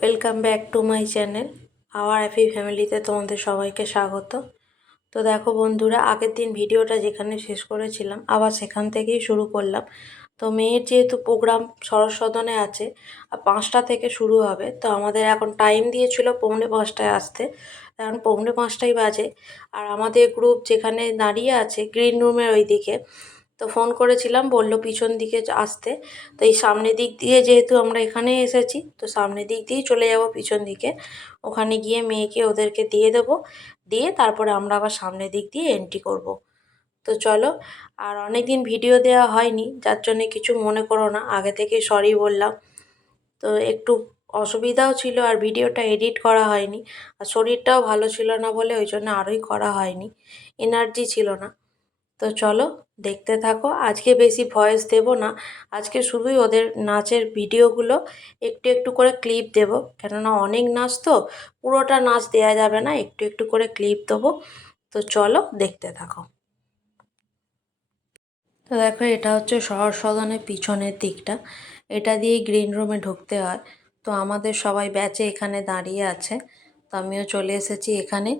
Welcome back to my channel hour happy ফ্যামিলিতে তোমাদের সবাইকে স্বাগত। তো দেখো বন্ধুরা, আগের দিন ভিডিওটা যেখানে শেষ করেছিলাম আবার সেখান থেকেই শুরু করলাম। তো মেয়ের যেহেতু প্রোগ্রাম সরস্বতী সদনে আছে আর 5টা থেকে শুরু হবে, তো আমাদের এখন টাইম দিয়েছিল 4:45টায় আসতে, এখন 4:45টাই বাজে। আর আমাদের গ্রুপ যেখানে দাঁড়িয়ে আছে গ্রিন রুমের ওই দিকে, তো ফোন করেছিলাম, বলল পিছন দিকে আসতে। তো এই সামনের দিক দিয়ে যেহেতু আমরা এখানে এসেছি, তো সামনের দিক দিয়েই চলে যাব পিছন দিকে। ওখানে গিয়ে মেয়েকে ওদেরকে দিয়ে দেবো, দিয়ে তারপরে আমরা আবার সামনের দিক দিয়ে এন্ট্রি করব। তো চলো। আর অনেক দিন ভিডিও দেওয়া হয়নি, যার জন্যে কিছু মনে করো না, আগে থেকে সরি বললাম। তো একটু অসুবিধাও ছিল আর ভিডিওটা এডিট করা হয়নি, আর শরীরটাও ভালো ছিল না বলে ওই জন্য আরোই করা হয়নি, এনার্জি ছিল না। তো চলো দেখতে থাকো। আজকে বেশি ভয়েস দেব না, আজকে শুধুই ওদের নাচের ভিডিওগুলো একটু একটু করে ক্লিপ দেব, কেননা অনেক নাচ তো পুরোটা নাচ দেয়া যাবে না, একটু একটু করে ক্লিপ দেবো। তো চলো দেখতে থাকো। তো দেখো, এটা হচ্ছে শহর সদনের পিছনের দিকটা, এটা দিয়েই গ্রিন রুমে ঢুকতে হয়। তো আমাদের সবাই ব্যাচে এখানে দাঁড়িয়ে আছে, তো আমিও চলে এসেছি এখানে।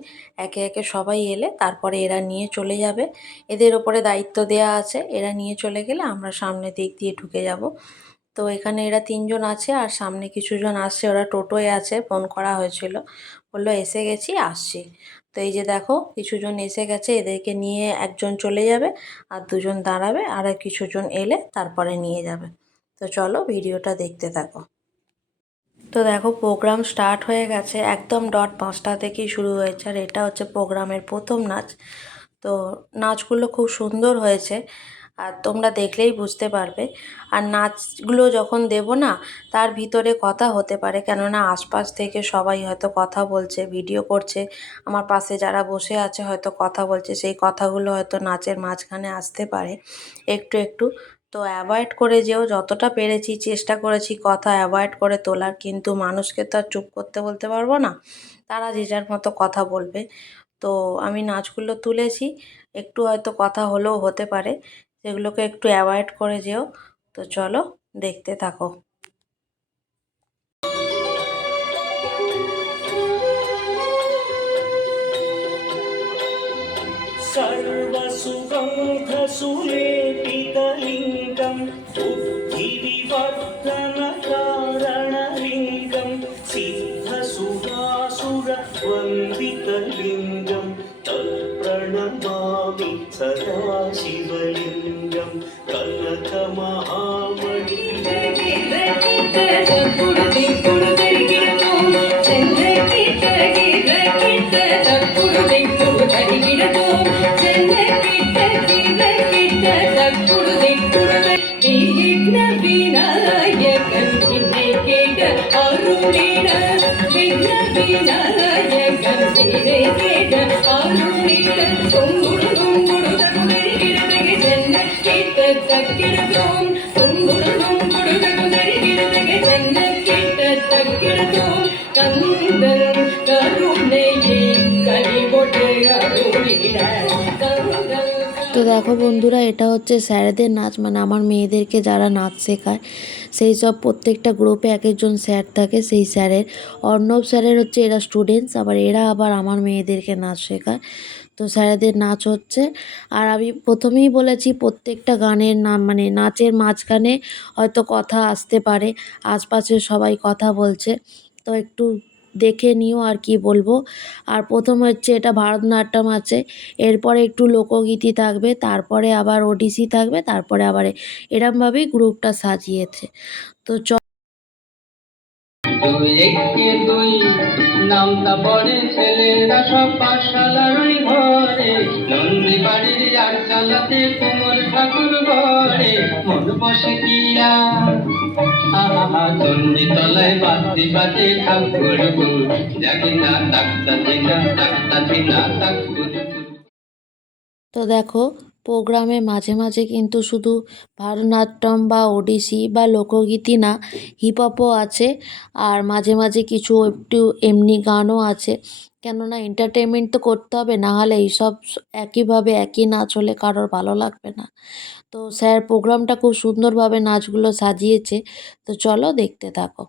একে একে সবাই এলে তারপরে এরা নিয়ে চলে যাবে, এদের ওপরে দায়িত্ব দেয়া আছে, এরা নিয়ে চলে গেলে আমরা সামনের দিক দিয়ে ঢুকে যাব। তো এখানে এরা 3জন আছে আর সামনে কিছুজন আসছে, ওরা টোটোয় আছে, ফোন করা হয়েছিল, বললো এসে গেছি আসছি। তো এই যে দেখো কিছুজন এসে গেছে, এদেরকে নিয়ে একজন চলে যাবে আর দুজন দাঁড়াবে, আর কিছুজন এলে তারপরে নিয়ে যাবে। তো চলো ভিডিওটা দেখতে থাকো। তো দেখো প্রোগ্রাম স্টার্ট হয়ে গেছে, একদম ডট 5টা থেকেই শুরু হয়েছে, আর এটা হচ্ছে প্রোগ্রামের প্রথম নাচ। তো নাচগুলো খুব সুন্দর হয়েছে, আর তোমরা দেখলেই বুঝতে পারবে। আর নাচগুলো যখন দেব না, তার ভিতরে কথা হতে পারে, কেননা আশপাশ থেকে সবাই হয়তো কথা বলছে, ভিডিও করছে, আমার পাশে যারা বসে আছে হয়তো কথা বলছে, সেই কথাগুলো হয়তো নাচের মাঝখানে আসতে পারে একটু একটু। তো অ্যাভয়েড করে যেও, যতটা পেরেছি চেষ্টা করেছি কথা অ্যাভয়েড করে তোলার, কিন্তু মানুষকে তো আর চুপ করতে বলতে পারবো না, তারা যে যার মতো কথা বলবে। তো আমি নাচগুলো তুলেছি, একটু হয়তো কথা হলেও হতে পারে, সেগুলোকে একটু অ্যাভয়েড করে যেও। তো চলো দেখতে থাকো। सर्वसुगन्धसुलेपितलिङ्गं बुद्धिविवर्धनकारणलिङ्गं सिद्धसुरासुरवन्दितलिङ्गं तत्प्रणमामि सदा शिवलिङ्गं कनकमहामणि তো দেখো বন্ধুরা, এটা হচ্ছে স্যারেদের নাচ, মানে আমার মেয়েদেরকে যারা নাচ শেখায় সেই সব প্রত্যেকটা গ্রুপে এক একজন স্যার থাকে, সেই স্যারের অর্ণব স্যারের হচ্ছে এরা স্টুডেন্টস, এরা আবার আমার মেয়েদেরকে নাচ শেখায়। তো স্যারেদের নাচ হচ্ছে। আর আমি প্রথমেই বলেছি প্রত্যেকটা গানের নাম, মানে নাচের মাঝখানে হয়তো কথা আসতে পারে, আশপাশের সবাই কথা বলছে, তো একটু দেখে নিও আর কি বলবো। আর প্রথম হচ্ছে এটা ভারতনাট্যম আছে, এরপরে একটু লোকগীতি থাকবে, তারপরে আবার ওডিসি থাকবে, তারপরে আবার এরমভাবেই গ্রুপটা সাজিয়েছে। তো দুই একে দুই নামটা পড়ে ছেলেরা সব পাঠশালার ওই ঘরে নন্দী বাড়ির আটচালাতে কুমোর ঠাকুর ঘরে মন বসে কিয়া আহা চন্ডী তলায় বাতি বাজে ঠাকুর জানি না তাক্তা দিনা তাক্তা দিনা তাকুর। তো দেখো প্রোগ্রামে মাঝে মাঝে কিন্তু শুধু ভারতনাট্যম বা ওডিসি বা লোকগীতি না, হিপহপও আছে, আর মাঝে মাঝে কিছু একটু এমনি গানও আছে, কেননা এন্টারটেনমেন্ট তো করতে হবে, না হলে এইসব একইভাবে একই নাচ হলে কারোর ভালো লাগবে না। তো স্যার প্রোগ্রামটা খুব সুন্দরভাবে নাচগুলো সাজিয়েছে, তো চলো দেখতে থাকো।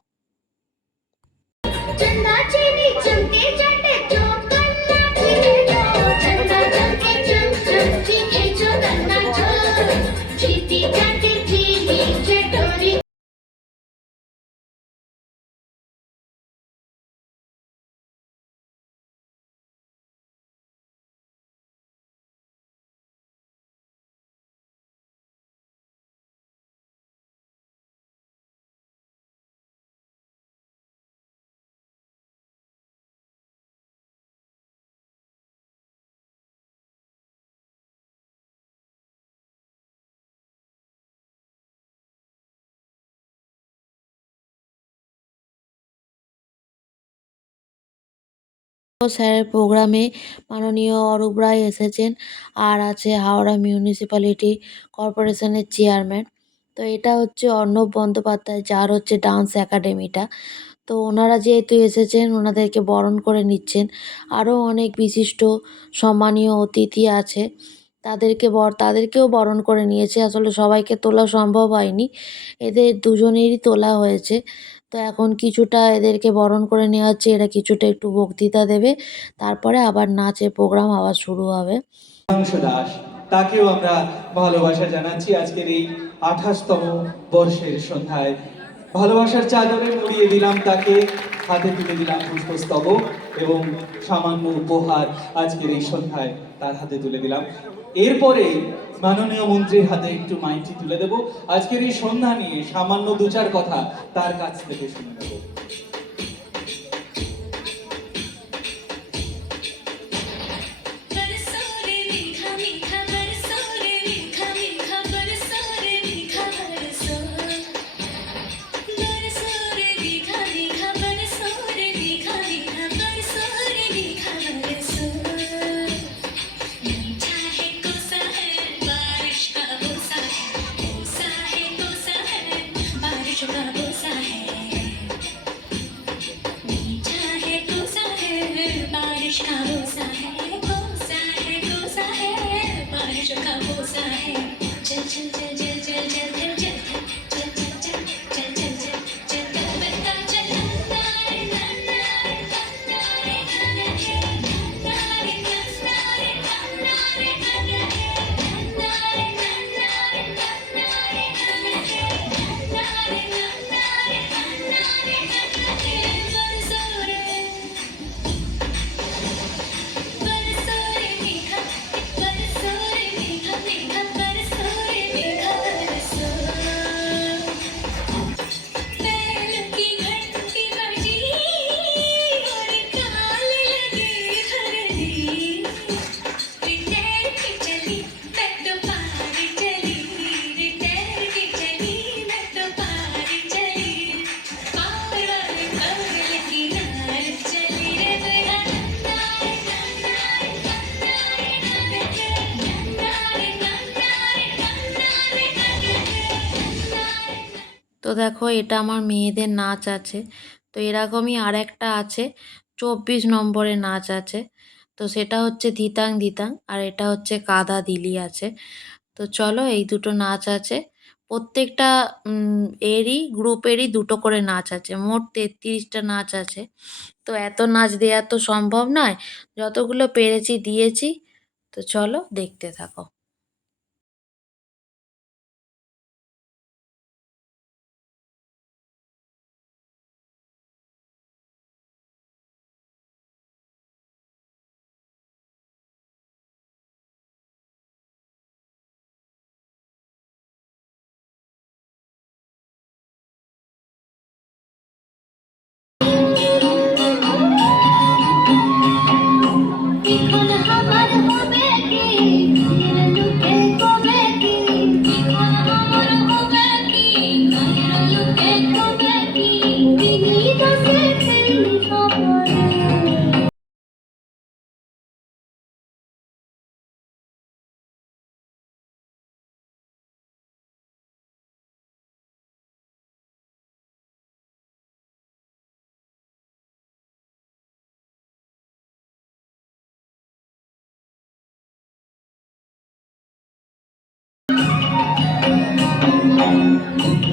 चंदा चेरी चमके चटे चौकन्ना खिले चंदा चमके चम चम चीखे चौकन्ना चोर चीती चटे चीनी चटोरी স্যারের প্রোগ্রামে মাননীয় অরূপ রায় এসেছেন, আর আছে হাওড়া মিউনিসিপ্যালিটি কর্পোরেশনের চেয়ারম্যান। তো এটা হচ্ছে অর্ণব বন্দ্যোপাধ্যায়, যার হচ্ছে ডান্স একাডেমিটা। তো ওনারা যেহেতু এসেছেন, ওনাদেরকে বরণ করে নিচ্ছেন। আরও অনেক বিশিষ্ট সম্মানীয় অতিথি আছে, তাদেরকেও বরণ করে নিয়েছে। আসলে সবাইকে তোলা সম্ভব হয়নি, এদের দুজনেরই তোলা হয়েছে। তো এখন কিছুটা এদেরকে বরণ করে নেওয়া হচ্ছে, এরা কিছুটা একটু বক্তৃতা দেবে, তারপরে আবার নাচের প্রোগ্রাম আবার শুরু হবে। সুধাংশু দাস, তাকেও আমরা ভালোবাসা জানাচ্ছি আজকের এই 28তম বর্ষের সন্ধ্যায়। ভালোবাসার চাদরে মুড়িয়ে দিলাম তাকে, হাতে তুলে দিলাম পুষ্পস্তবক এবং সামান্য উপহার আজকের এই সন্ধ্যায় তার হাতে তুলে দিলাম। এরপরে মাননীয় মন্ত্রীর হাতে একটু মাইকটি তুলে দেব। আজকের এই সন্ধ্যা নিয়ে সামান্য দু চার কথা তার কাছ থেকে শুনে নেব। তো দেখো, এটা আমার মেয়েদের নাচ আছে। তো এরকমই আর একটা আছে, 24 নম্বরে নাচ আছে। তো সেটা হচ্ছে ধিতাং ধিতাং, আর এটা হচ্ছে কাদা দিলি আছে। তো চলো, এই দুটো নাচ আছে। প্রত্যেকটা গ্রুপেরই দুটো করে নাচ আছে, মোট 33টা নাচ আছে। তো এত নাচ দেওয়া তো সম্ভব নয়, যতগুলো পেরেছি দিয়েছি। তো চলো, দেখতে থাকো।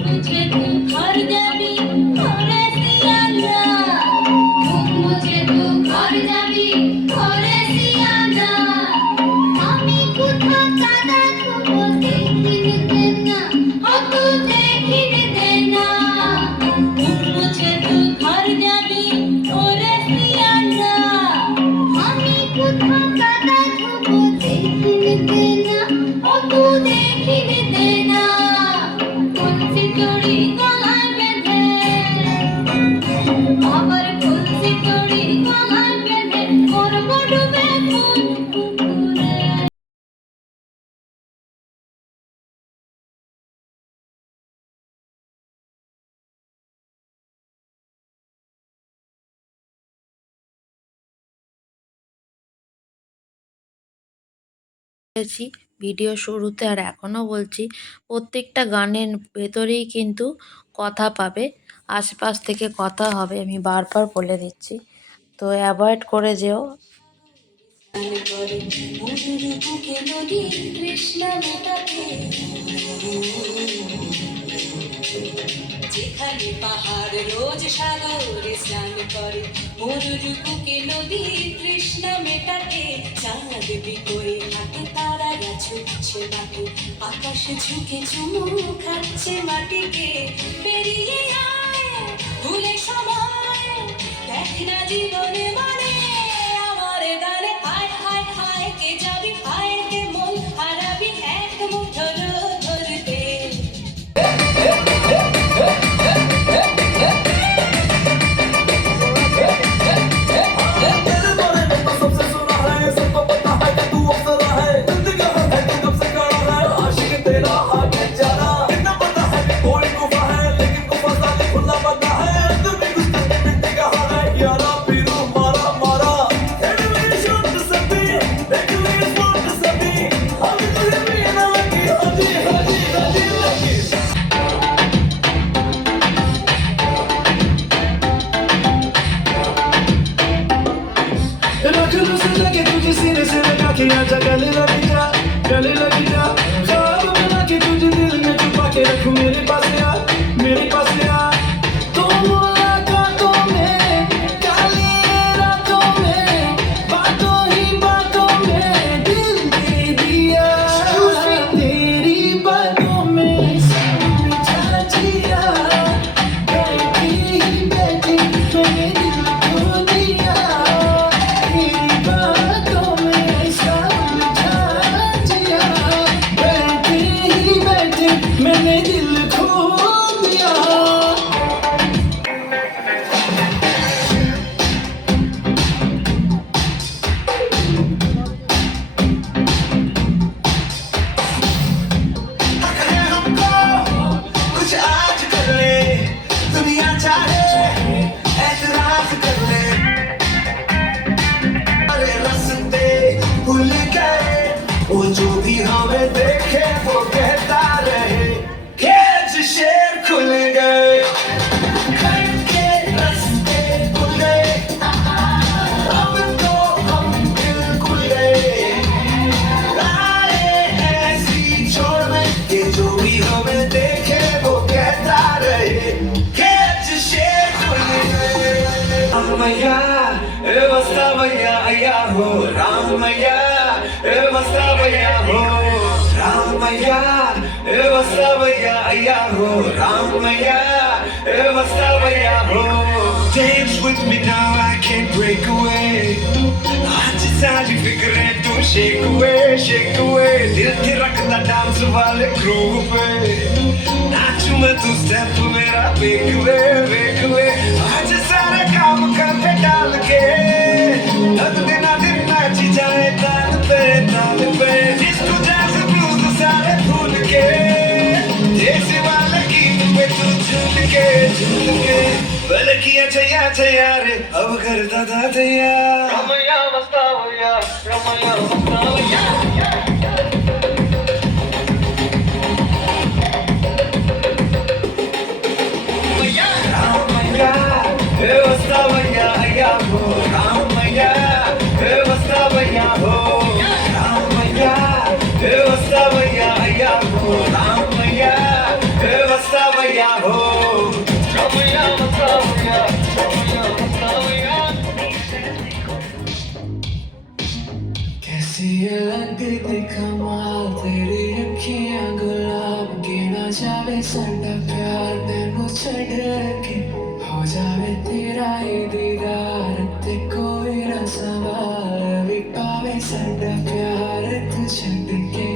मुझे तू भर देवी और सियाना বলেছি ভিডিও শুরুতে আর এখনও বলছি, প্রত্যেকটা গানের ভেতরেই কিন্তু কথা পাবে, আশপাশ থেকে কথা হবে, আমি বারবার বলে দিচ্ছি, তো অ্যাভয়েড করে যেও। যেখানে পাহাড় রোজ সাগরে স্নান করে, মরুর বুকে নদী তৃষ্ণা মেটাতে, চাঁদ বিকোয়ে হাতে তারারা ছুটছে মাঠে, আকাশ ঝুঁকে চুমু খাচ্ছে মাটিকে, পেরিয়ে আয় ভুলে সময়, দেখ না জীবনে মানে আমার গানে, হায় হায় হায় কে যাবি, হায় কে মন হারাবি এক মুঠোর ধরতে। रखलू से लगे तुझे सीने से लगा के आजा गले लगी जा, गले लगी जा, ख्वाब बना के तुझे दिल में छुपा के रखूं मेरे पास आ, मेरे पास आ। तो मुलाकातों में, काली रातों में, बातों ही बातों में दिल दे दिया, तेरी बातों में समझा जिया, बैठी ही बैठी मैंने दिल खो दिया, तेरी बातों में समझा जिया, बैठी ही बैठी मैंने दिल खो दिया। कुछ आज कर ले, दुनिया चाहे ऐतराज कर ले, अरे रास्ते भूल गए, वो जो भी हमें देखे वो कहता रहे, कैच शेर खुल गए, घर के रास्ते खुल गए, अब तो हम बिल्कुल गए, आए ऐसी छोड़ में कि जो भी हमें देखे वो कहता रहे, कैच शेर खुल गए। रामैया ए वस्ता भैया अय्या हो, रामैया ए वस्ता भैया हो, रामैया ए वस्ता भैया अय्या हो, रामैया ए वस्ता भैया हो। Dance with me now, I can't break away, आज सारी फिक्रें तू shake away, shake away, दिल के रखता डांस वाले ग्रूव पे, नाचूं मैं तू स्टेप मेरा बेक वे, आज सारा काम कर पे डाल के, अब दिन नाची जाए ताल पे, डिस्को जैसे ब्लूज सारे भूल के, जैसे वाले गीत पे तू झूल के, बल किया छैया रे अब करता था तैयार, रमैया मस्ता भैया, रमैया मस्ता भैया। रामैया ए वस्ता भैया अय्या हो, रामैया ए वस्ता भैया हो, रामैया ए वस्ता भैया अय्या हो, रामैया ए वस्ता भैया हो, रमैया वस्ता भैया, रमैया वस्ता भैया। कैसी ये लगती कमाल तेरी अखियां गुलाब की, ना जावे साडा प्यार मैनू छड़ के, हो जावे तेरा ही दीदार ते कोई ना सवाल, भी पावे साडा प्यार तू छड़ के,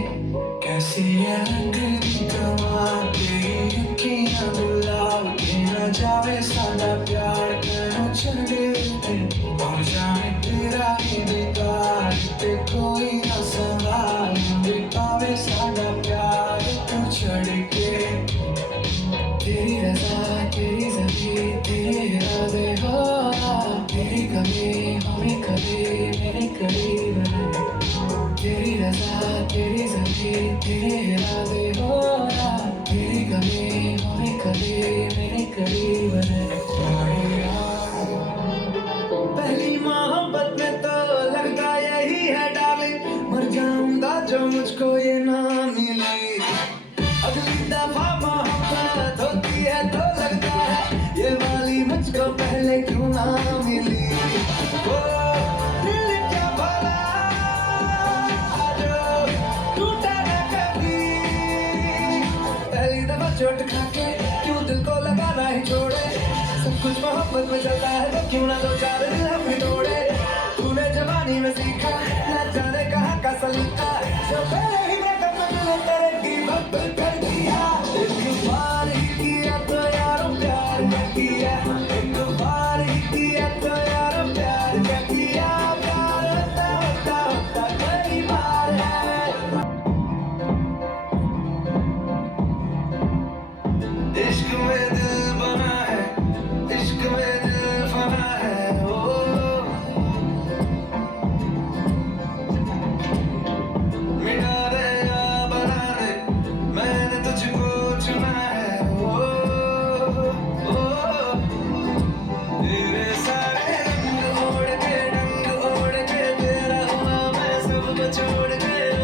कैसी ये लगती कमाल तेरी अखियां गुलाब की, ना जावे साडा प्यार मैनू छड़ के, हो जावे तेरा ही दीदार ते कोई ना सवाल, भी पावे साडा प्यार तू छड़ के, तेरी रज़ा तेरी ज़मीं तेरे इरादे हो, तेरी कमी हमें कभी मेरे करीब है, तेरी रज़ा क्यों ना मिली वो दिल क्या भला जो टूटा न कभी पहली दफा चोट खा के क्यों दिल को लगाना ही छोड़े सब कुछ मोहब्बत में चलता है तो क्यों ना दो चार दिल हम भी तोड़े तूने जवानी में सीखा न जाने कहाँ का सलीका जो पहले ही ब्रेकअप में मिले तेरे की बदल कर दिया एक बार ही किया तो यारो प्यार क्या किया एक बार ही किया तो यारो प्यार क्या किया प्यार होता होता होता कई बार है इश्क में दिल बना है इश्क में दिल फना है ओ मिटा दे या बना दे मैंने तुझको चुना है ओ तेरे सारे रंग ओढ़ के तेरा हुआ मैं सब छोड़ के ओ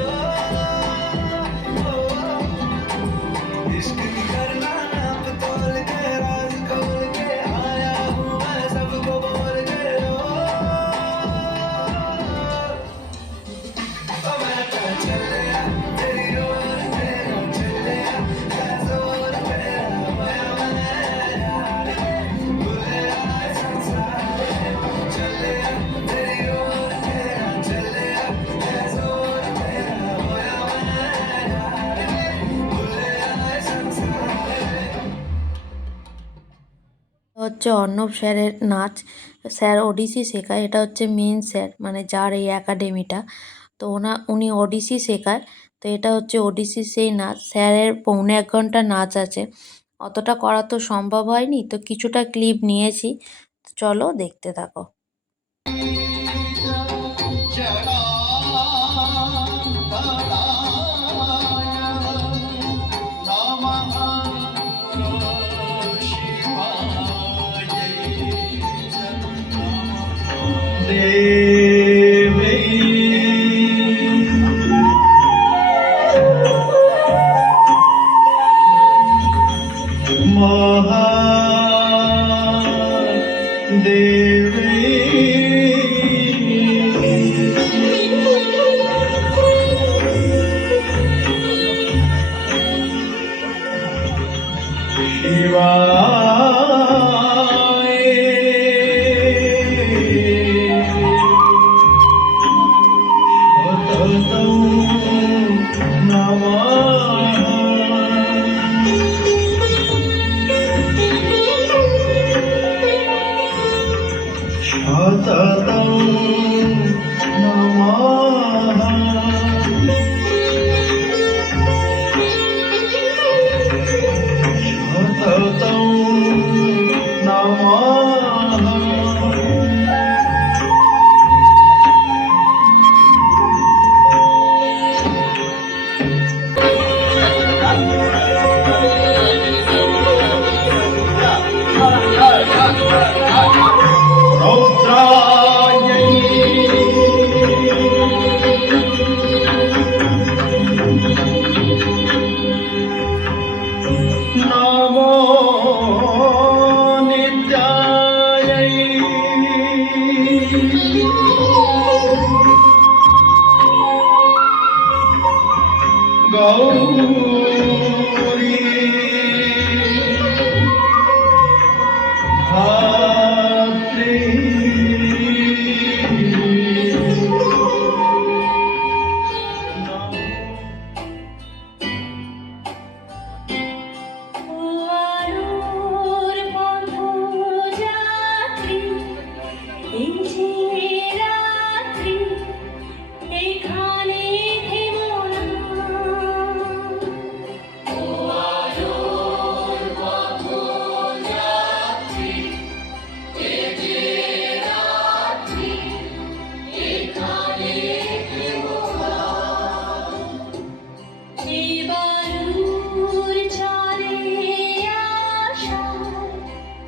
इश्क की करना नाप तोल के राज खोल के आया हूँ मैं सबको बोल के ओ मैं तो चलिया तेरी ओर तेरा चलिया कैसे ओर तेरा मैं यार भूले आए संसार चलिया तेरी ओर तेरा चलिया कैसे ओर तेरा मैं यार भूले आए संसार হচ্ছে অর্ণব স্যারের নাচ। স্যার ওডিসি শেখায়, এটা হচ্ছে মেন স্যার মানে যার এই একাডেমিটা। তো উনি ওডিসি শেখায়। তো এটা হচ্ছে ওডিসি সেই নাচ। স্যারের 1.25 ঘন্টা নাচ আছে, অতটা করা তো সম্ভব হয়নি, তো কিছুটা ক্লিপ নিয়েছি। চলো দেখতে থাকো।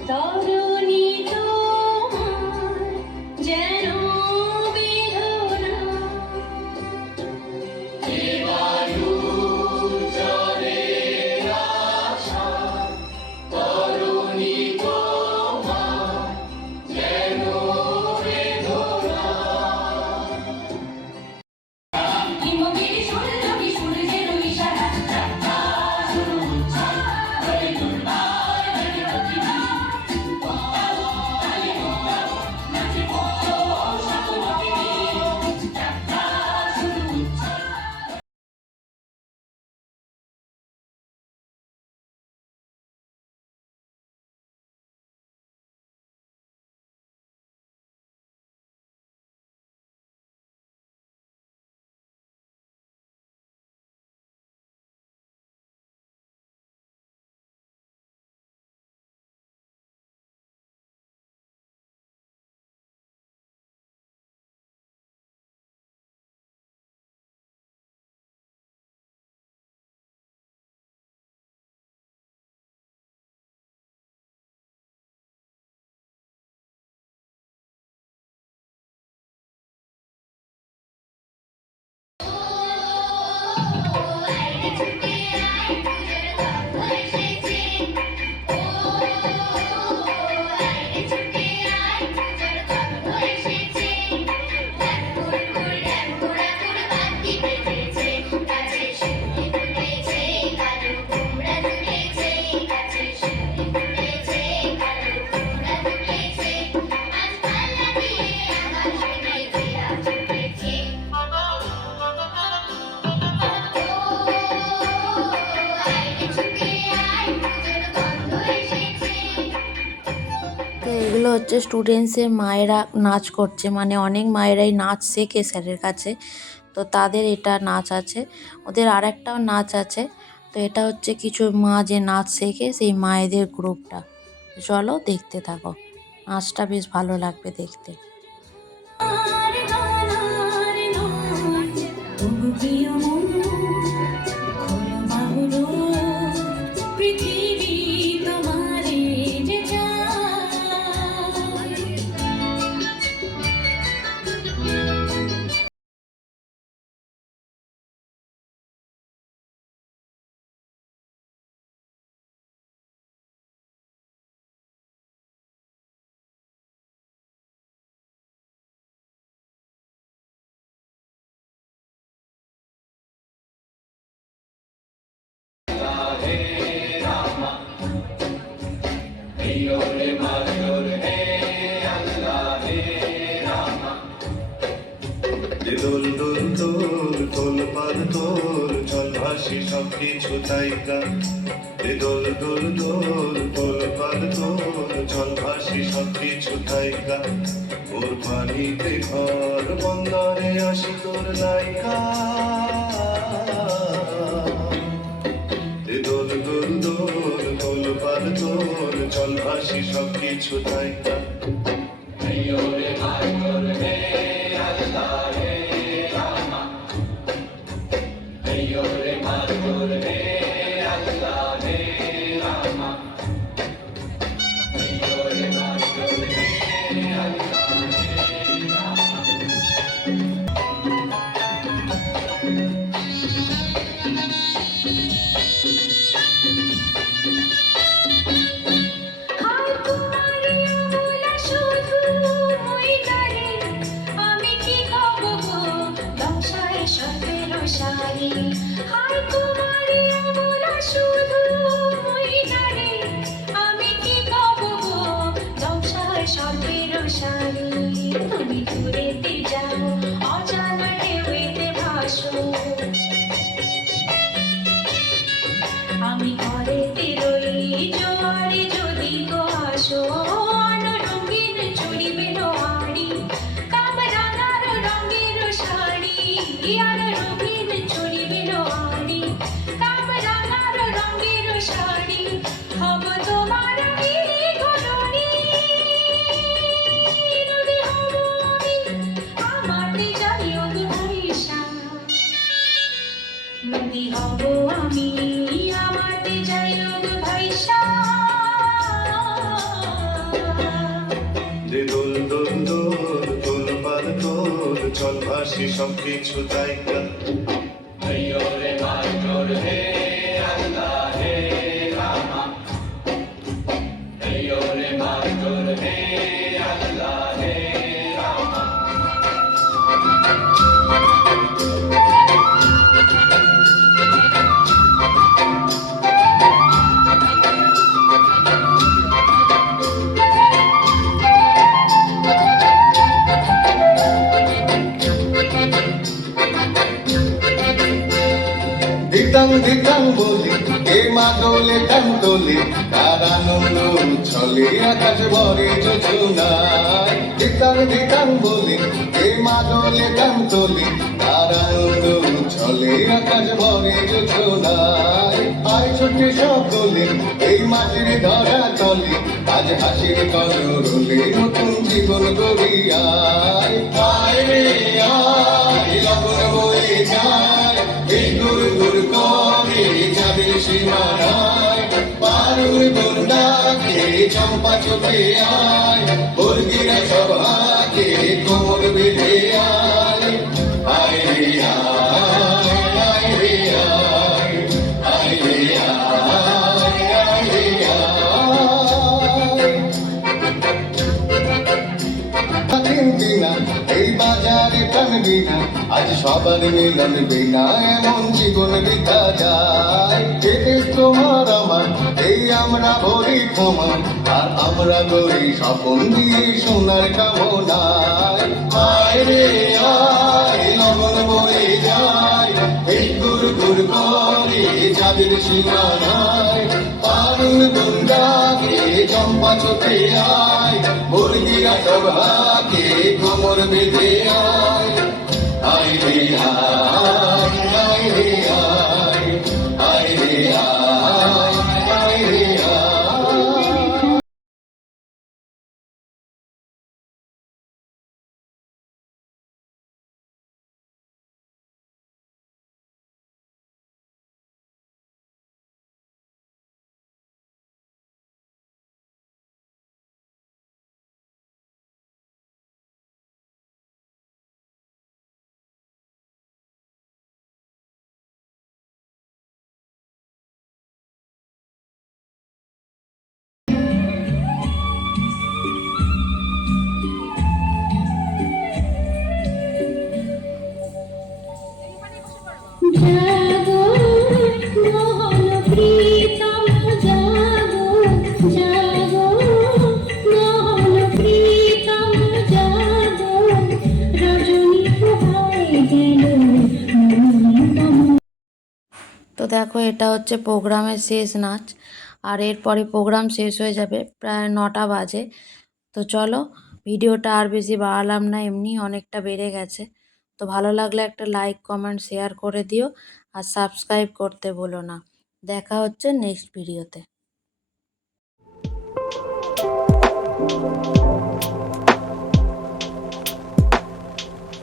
তরুণী তোমার হচ্ছে স্টুডেন্টসের মায়েরা নাচ করছে, মানে অনেক মায়েরাই নাচ শেখে স্যারের কাছে, তো তাদের এটা নাচ আছে। ওদের আর একটাও নাচ আছে, তো এটা হচ্ছে কিছু মা যে নাচ শেখে সেই মায়েদের গ্রুপটা। চলো দেখতে থাকো, নাচটা বেশ ভালো লাগবে দেখতে। পৃথিবী তোমারে যে চায়। দোল দোল দোল দোল পাল দোল চল ভাসি সব কিছু তাইকা। দোল দোল দোল দোল পাল দোল চল ভাসি সব কিছু তাইকা। ওর পানিতে ঘর বন্দরে আসি তোর নাইকা। দোল দোল দোল দোল পাল দোল চল ভাসি সব কিছু তাইকা। হায় তোমারে অবলা শুধু মইদারে, আমি কি খাব গো দশায় 17 সালে। হায় তোমারে অবলা শুধু মইদারে, আমি কি খাব গো দশায় 17 সালে। তুমি দূরেতে যাও অজানা ঢেউতে ভাসো, আমি ঘরেতে রই জোয়ারে যদি গো আসো। রঙিন চড়িবে হাড়ি কামরাঙার রঙের শাড়ি, আর রঙিন চড়িবে হাড়ি কামরাঙার রঙের শাড়ি। হব তোমার আমি ঘরণী, নদী হব আমি আমাতে যাইও গো ভাইসা। নদী হব আমি আমাতে যাইও গো ভাইসা। দোল দোল দোল দোল পাল দোল চল ভাসি সব কিছু তাইকা। ধিতাং ধিতাং বলি এ মাদলে টান তোলে, তার আনন্দ ছলে আকাশ ভরে যোজনায়। ধিতাং ধিতাং বলি এ মাদলে টান তোলে, তার আনন্দ ছলে আকাশ ভরে যোজনায়। আয় ছোটে সব দোলে এই মাটির ধরা তলে, আজ হাসির কলরলে নতুন জীবন গড়িয়ায়। আয় রে আয় লগন বয়ে যায়, এই গুর গুর করে যাদের সীমানায়। পারুর বন্দাকে চম্পা চোখে আয়, বর্গিরা সভাকে কোমর বেঁধে আয়। আয় রে আয় আয় রে আয় আয় রে আয় আয় রে আয়। বিনা এই বাজারে টানবি না, আজ সবার মিলন বিনা এমন জীবন বিতা যায়। যেতে তোমার আমার এই আমরা ভরি ক্ষমা, আর আমরা গড়ি স্বপন দিয়ে সোনার কামনায়। আয় রে আয় লগন বয়ে যায়, এই গুর গুর করে যাদের সীমানায়। পারুর বন্দাকে চম্পা চোখে আয়, মুরগিরা সব হাঁকে কোমর বেঁধে আয় আয় রে আয় আয় রে আয় আয় রে আয় আয় রে আয়। জাগো মোহন প্রীতম জাগো জাগো মোহন প্রীতম জাগো রজনী প্রভায় গেল মনোরম। তো দেখো এটা হচ্ছে প্রোগ্রামের শেষ নাচ, আর এরপরে প্রোগ্রাম শেষ হয়ে যাবে প্রায় 9টা বাজে। তো চলো, ভিডিওটা আর বেশি বাড়ালাম না, এমনি অনেকটা বেড়ে গেছে। তো ভালো লাগলে একটা লাইক কমেন্ট শেয়ার করে দিও, আর সাবস্ক্রাইব করতে ভুলো না। দেখা হচ্ছে নেক্সট ভিডিওতে।